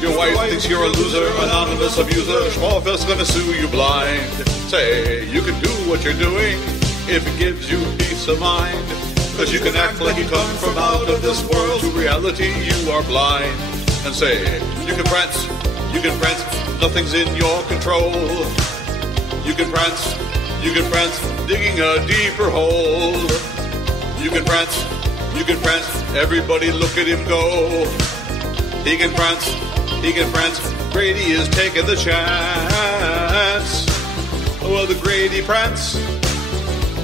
Your wife thinks you're a loser, anonymous abuser. Schmalfeld's gonna sue you blind. Say, you can do what you're doing if it gives you peace of mind. Cause you can act like you come from out of this world. To reality, you are blind. And say, you can prance, nothing's in your control. You can prance, digging a deeper hole. You can prance, everybody look at him go. He can prance, Grady is taking the chance. Well, the Grady prance,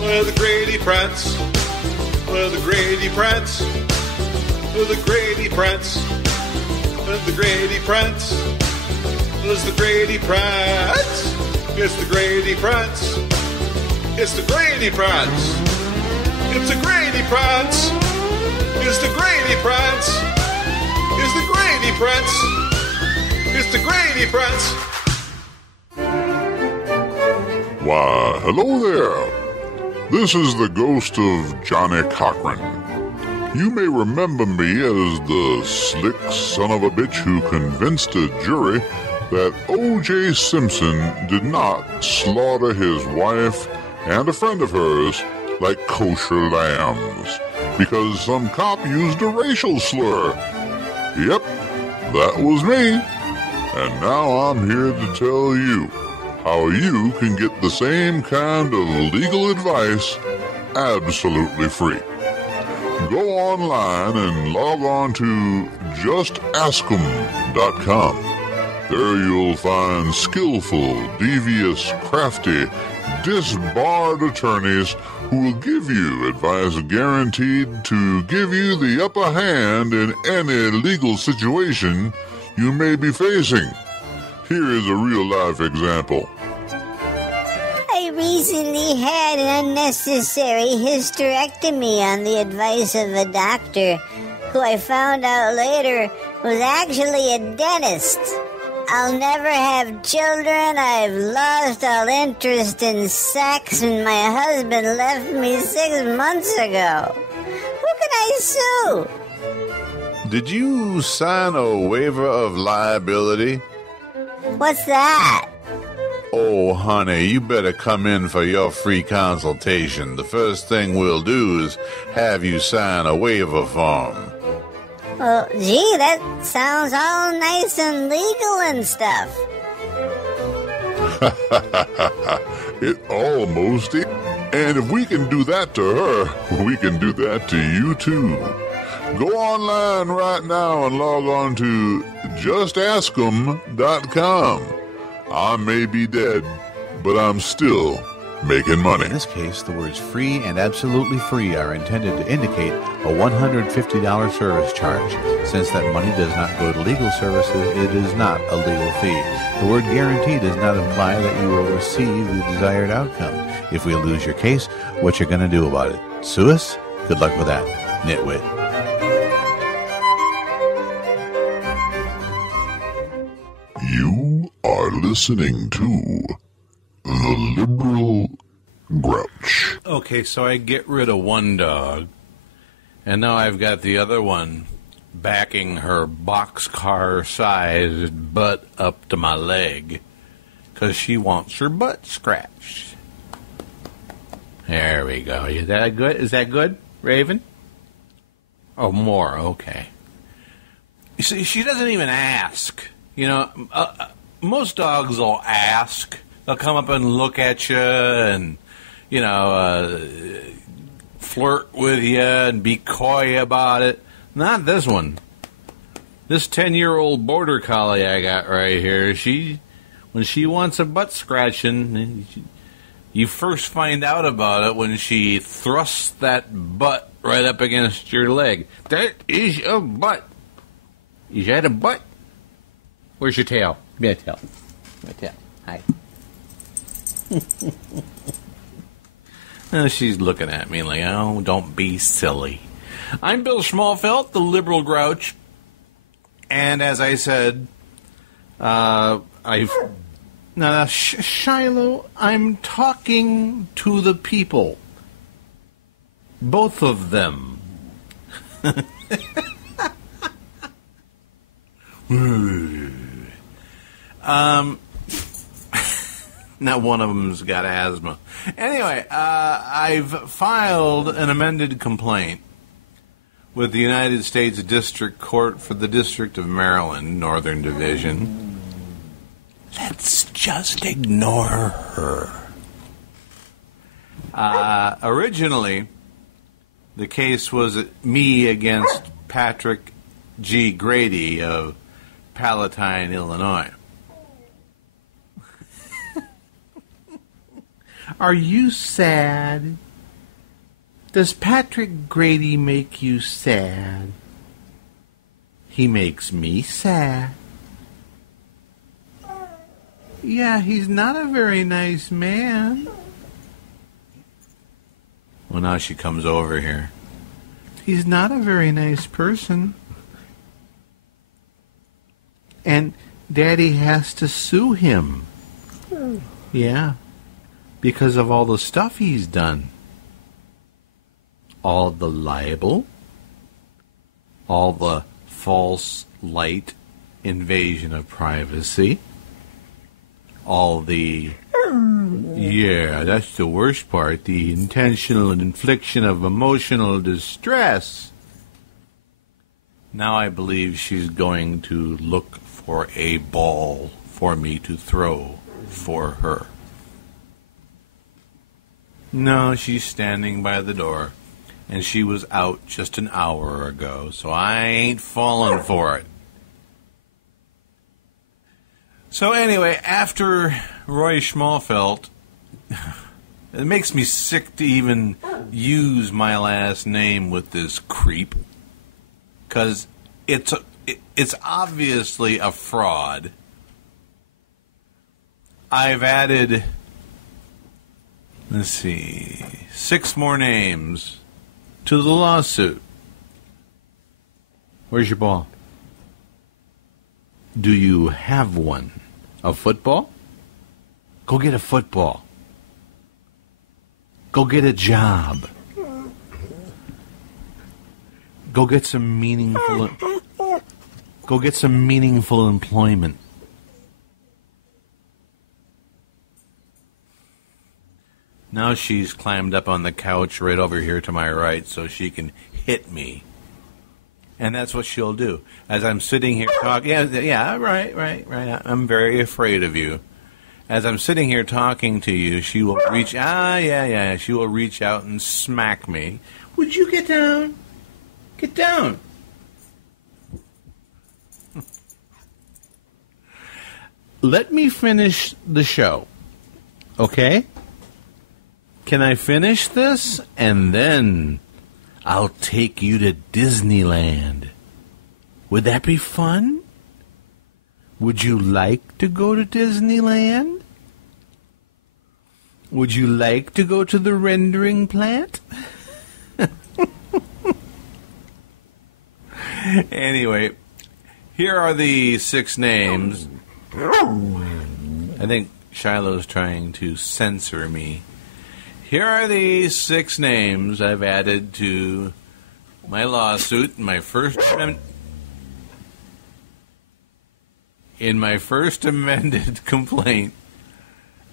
well, the Grady prance, well, the Grady prance, well, the Grady prance, well, the Grady prance, well, it's the Grady prance, it's the Grady prance, it's the Grady prance, it's the Grady prance, it's the Grady prance, it's the Grady prance, it's the Grady prance. Why, hello there. This is the ghost of Johnny Cochran. You may remember me as the slick son of a bitch who convinced a jury that O.J. Simpson did not slaughter his wife and a friend of hers like kosher lambs because some cop used a racial slur. Yep, that was me. And now I'm here to tell you how you can get the same kind of legal advice absolutely free. Go online and log on to justaskem.com. There you'll find skillful, devious, crafty, disbarred attorneys who will give you advice guaranteed to give you the upper hand in any legal situation you may be facing. Here is a real-life example. I recently had an unnecessary hysterectomy on the advice of a doctor, who I found out later was actually a dentist. I'll never have children, I've lost all interest in sex, and my husband left me 6 months ago. Who can I sue? Did you sign a waiver of liability? What's that? Oh, honey, you better come in for your free consultation. The first thing we'll do is have you sign a waiver form. Well, gee, that sounds all nice and legal and stuff. It almost is. And if we can do that to her, we can do that to you too. Go online right now and log on to justaskem.com. I may be dead, but I'm still making money. In this case, the words free and absolutely free are intended to indicate a $150 service charge. Since that money does not go to legal services, it is not a legal fee. The word guarantee does not imply that you will receive the desired outcome. If we lose your case, what you're going to do about it? Sue us? Good luck with that, nitwit. You are listening to The Liberal Grouch. Okay, so I get rid of one dog, and now I've got the other one backing her boxcar-sized butt up to my leg because she wants her butt scratched. There we go. Is that good? Is that good, Raven? Oh, more. Okay. You see, she doesn't even ask. You know, most dogs will ask. They'll come up and look at you and, you know, flirt with you and be coy about it. Not this one. This 10-year-old border collie I got right here, when she wants a butt scratching, you first find out about it when she thrusts that butt right up against your leg. That is a butt. Is that a butt? Where's your tail? Give me a tail. My tail. Hi. She's looking at me like, oh, don't be silly. I'm Bill Schmalfeldt, the Liberal Grouch. And as I said, Shiloh, I'm talking to the people. Both of them. Not one of them's got asthma. Anyway, I've filed an amended complaint with the United States District Court for the District of Maryland, Northern Division. Let's just ignore her. Originally, the case was me against Patrick G. Grady of Palatine, Illinois. Are you sad? Does Patrick Grady make you sad? He makes me sad. Yeah, he's not a very nice man. Well, now she comes over here. He's not a very nice person. And Daddy has to sue him. Yeah. Because of all the stuff he's done. All the libel. All the false light invasion of privacy. All the... Yeah, that's the worst part. The intentional infliction of emotional distress. Now I believe she's going to look for a ball for me to throw for her. No, she's standing by the door, and she was out just an hour ago, so I ain't falling for it. So anyway, after Roy Schmalfelt, it makes me sick to even use my last name with this creep, because it's obviously a fraud. I've added, let's see, 6 more names to the lawsuit. Where's your ball? Do you have one? A football? Go get a football. Go get a job. Go get some meaningful employment. Now she's climbed up on the couch right over here to my right so she can hit me. And that's what she'll do. As I'm sitting here talking... Yeah, right. I'm very afraid of you. As I'm sitting here talking to you, she will reach... She will reach out and smack me. Would you get down? Get down. Let me finish the show. Okay? Can I finish this? And then I'll take you to Disneyland. Would that be fun? Would you like to go to Disneyland? Would you like to go to the rendering plant? Anyway, here are the 6 names. I think Shiloh's trying to censor me. Here are the 6 names I've added to my lawsuit in my first amended complaint,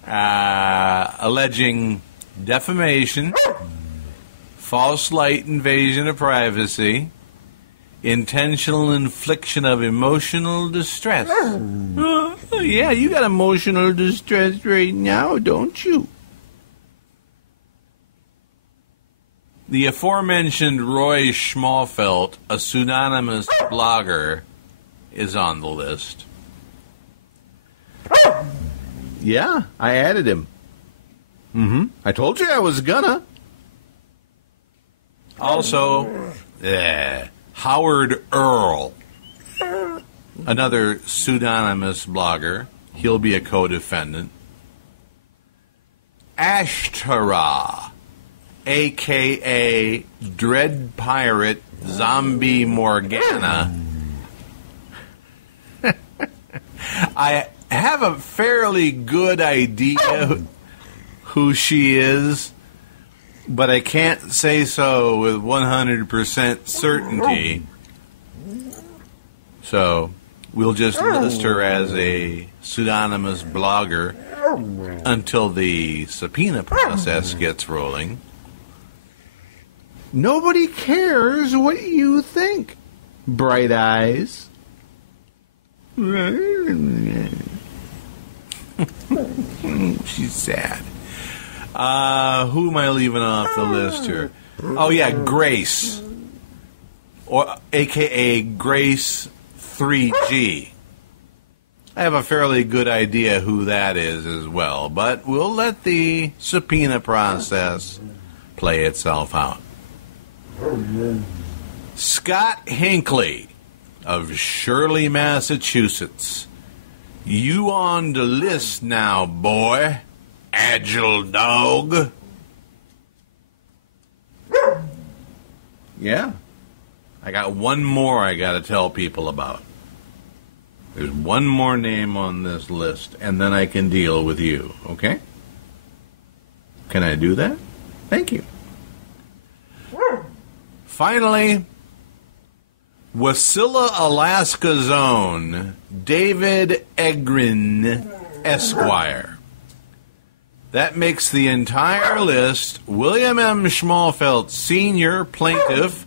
alleging defamation, false light invasion of privacy, intentional infliction of emotional distress. Yeah, you got emotional distress right now, don't you? The aforementioned Roy Schmalfelt, a pseudonymous blogger, is on the list. Yeah, I added him. I told you I was gonna. Also, Howard Earl, another pseudonymous blogger. He'll be a co-defendant. Ashtara, a.k.a. Dread Pirate Zombie Morgana. I have a fairly good idea who she is, but I can't say so with 100% certainty. So, We'll just list her as a pseudonymous blogger until the subpoena process gets rolling. Nobody cares what you think, Bright Eyes. She's sad. Who am I leaving off the list here? Oh, yeah, Grace. Or a.k.a. Grace 3G. I have a fairly good idea who that is as well, but we'll let the subpoena process play itself out. Scott Hinckley of Shirley, Massachusetts. You on the list now, boy. Agile dog. Yeah. I got one more I got to tell people about. There's one more name on this list, and then I can deal with you, okay? Can I do that? Thank you. Finally, Wasilla, Alaska's own David Egrin, Esquire. That makes the entire list William M. Schmalfeld, Sr., plaintiff,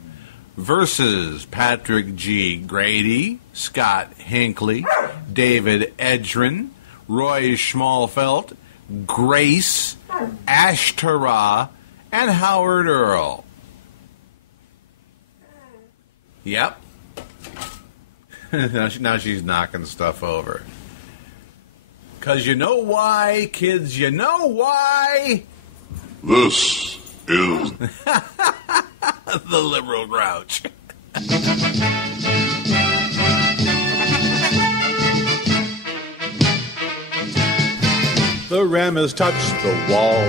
versus Patrick G. Grady, Scott Hinckley, David Edrin, Roy Schmalfeld, Grace, Ashtara, and Howard Earl. Yep. Now she's knocking stuff over. 'Cause you know why, kids? You know why? This is the liberal grouch. The ram has touched the wall.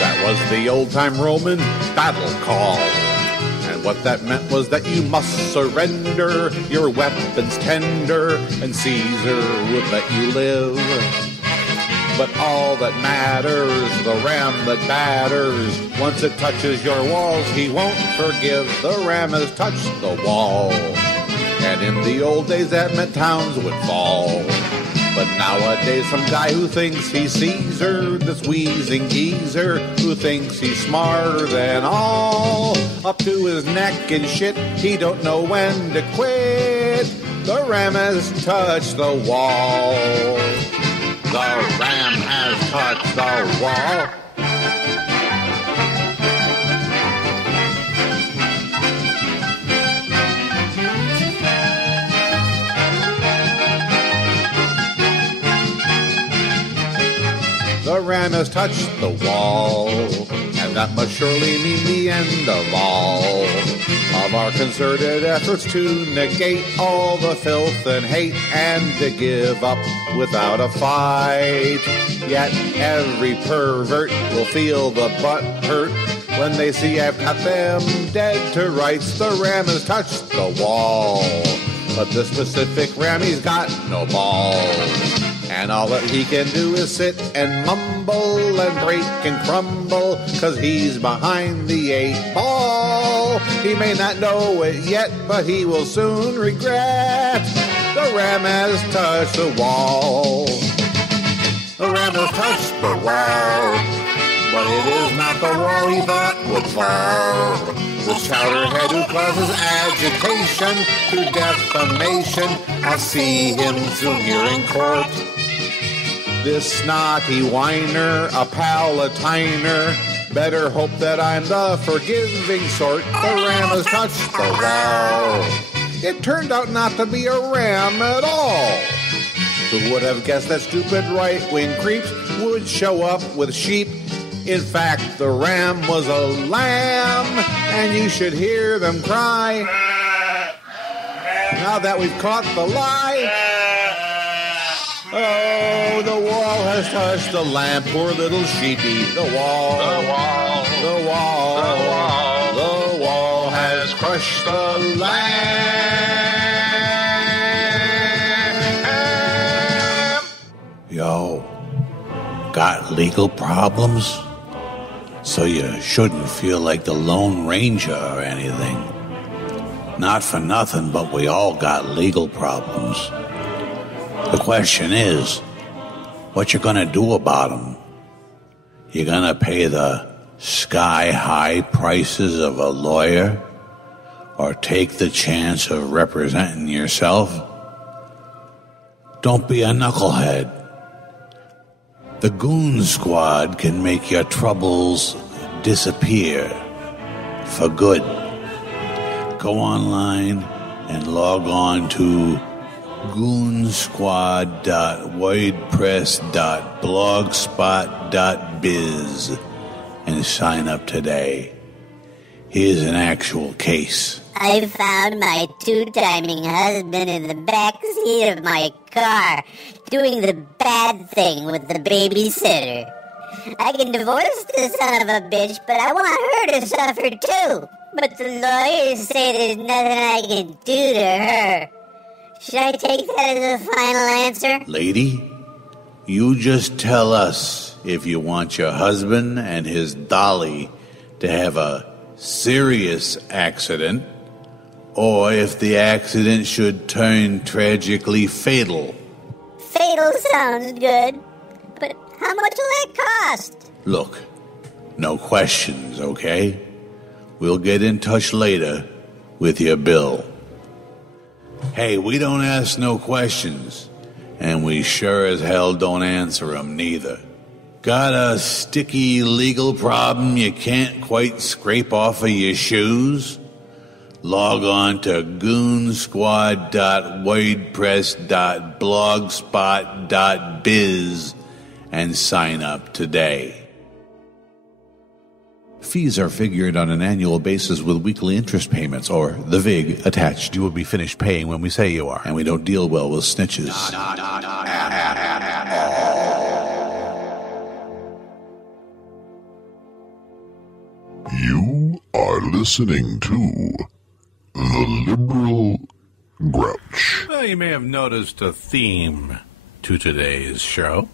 That was the old-time Roman battle call. And what that meant was that you must surrender your weapons tender, and Caesar would let you live. But all that matters, the ram that batters, once it touches your walls, he won't forgive. The ram has touched the wall. And in the old days that meant towns would fall. But nowadays some guy who thinks he's Caesar, this wheezing geezer, who thinks he's smarter than all, up to his neck in shit, he don't know when to quit. The ram has touched the wall. The ram has touched the wall. The ram has touched the wall, and that must surely mean the end of all of our concerted efforts to negate all the filth and hate and to give up without a fight. Yet every pervert will feel the butt hurt when they see I've got them dead to rights. The ram has touched the wall, but the specific ram, he's got no balls. And all that he can do is sit and mumble and break and crumble, 'cause he's behind the 8 ball. He may not know it yet, but he will soon regret. The ram has touched the wall. The ram has touched the wall, but it is not the wall he thought would fall. The chowderhead who causes agitation through defamation, I'll see him soon here in court. This snotty whiner, a palatiner, better hope that I'm the forgiving sort. The ram has touched the wall. It turned out not to be a ram at all. Who would have guessed that stupid right-wing creeps would show up with sheep? In fact, the ram was a lamb, and you should hear them cry. Now that we've caught the lie, oh, the wall has touched the lamb, poor little sheepy. The wall, the wall, the wall, the wall, the wall has crushed the lamb. Yo, got legal problems? So you shouldn't feel like the Lone Ranger or anything. Not for nothing, but we all got legal problems. The question is, what you gonna do about them? You gonna pay the sky-high prices of a lawyer? Or take the chance of representing yourself? Don't be a knucklehead. The Goon Squad can make your troubles disappear for good. Go online and log on to goonsquad.wordpress.blogspot.biz and sign up today. Here's an actual case. I found my two-timing husband in the back seat of my car, doing the bad thing with the babysitter. I can divorce the son of a bitch, but I want her to suffer too. But the lawyers say there's nothing I can do to her. Should I take that as a final answer? Lady, you just tell us if you want your husband and his dolly to have a serious accident, or if the accident should turn tragically fatal. Fatal sounds good, but how much will that cost? Look, no questions, okay? We'll get in touch later with your bill. Hey, we don't ask no questions, and we sure as hell don't answer them neither. Got a sticky legal problem you can't quite scrape off of your shoes? Log on to goonsquad.wordpress.blogspot.biz and sign up today. Fees are figured on an annual basis with weekly interest payments, or the VIG, attached. You will be finished paying when we say you are. And we don't deal well with snitches. You are listening to The Liberal Grouch. Well, you may have noticed a theme to today's show.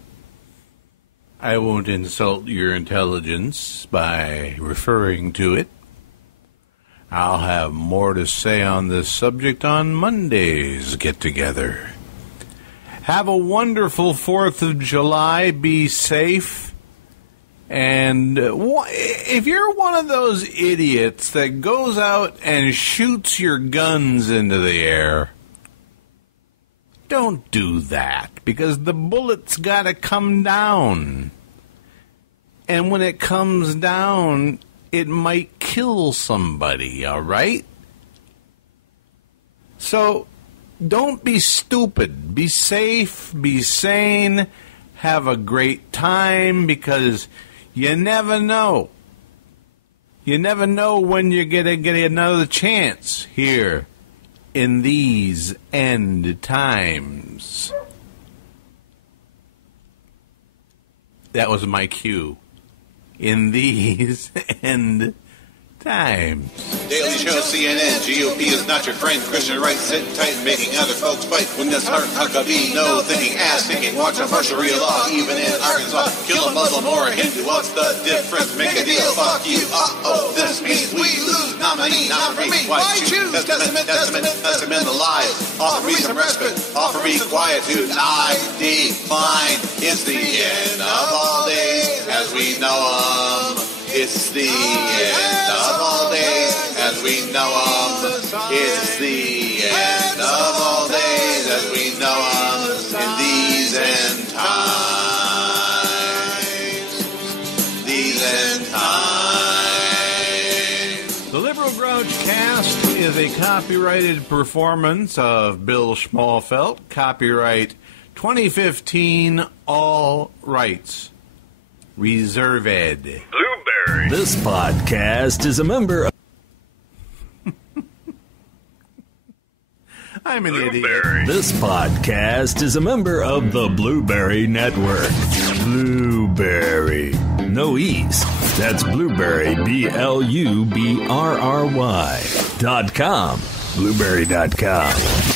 I won't insult your intelligence by referring to it. I'll have more to say on this subject on Monday's get-together. Have a wonderful 4th of July. Be safe. And if you're one of those idiots that goes out and shoots your guns into the air, don't do that, because the bullet's got to come down. And when it comes down, it might kill somebody, all right? So don't be stupid. Be safe, be sane, have a great time, because you never know. You never know when you're going to get another chance here in these end times. That was my cue. In these end times. Daily Show, CNN, GOP is not your friend. Christian right sitting tight, making other folks fight. When this hurt, Huckabee, no thinking, ass thinking. Watch a partial real law, even in Arkansas. Kill a Muslim or a Hindu, what's the difference? Make a deal, fuck you. This means we lose. Nominee, not for me. Why choose? Testament, the lies. Offer me some respite, offer me quietude. I define it's the end of all days as we know them. It's the end of all days as we know them. It's the end of all days as we know them in these end times. These end times. The Liberal Grouch Cast is a copyrighted performance of Bill Schmalfelt. Copyright 2015, all rights reserved. Blueberry. This podcast is a member of... I'm an idiot. This podcast is a member of the Blueberry Network. Blueberry. No E's. That's Blueberry, BLUBRRY.com. Blueberry.com.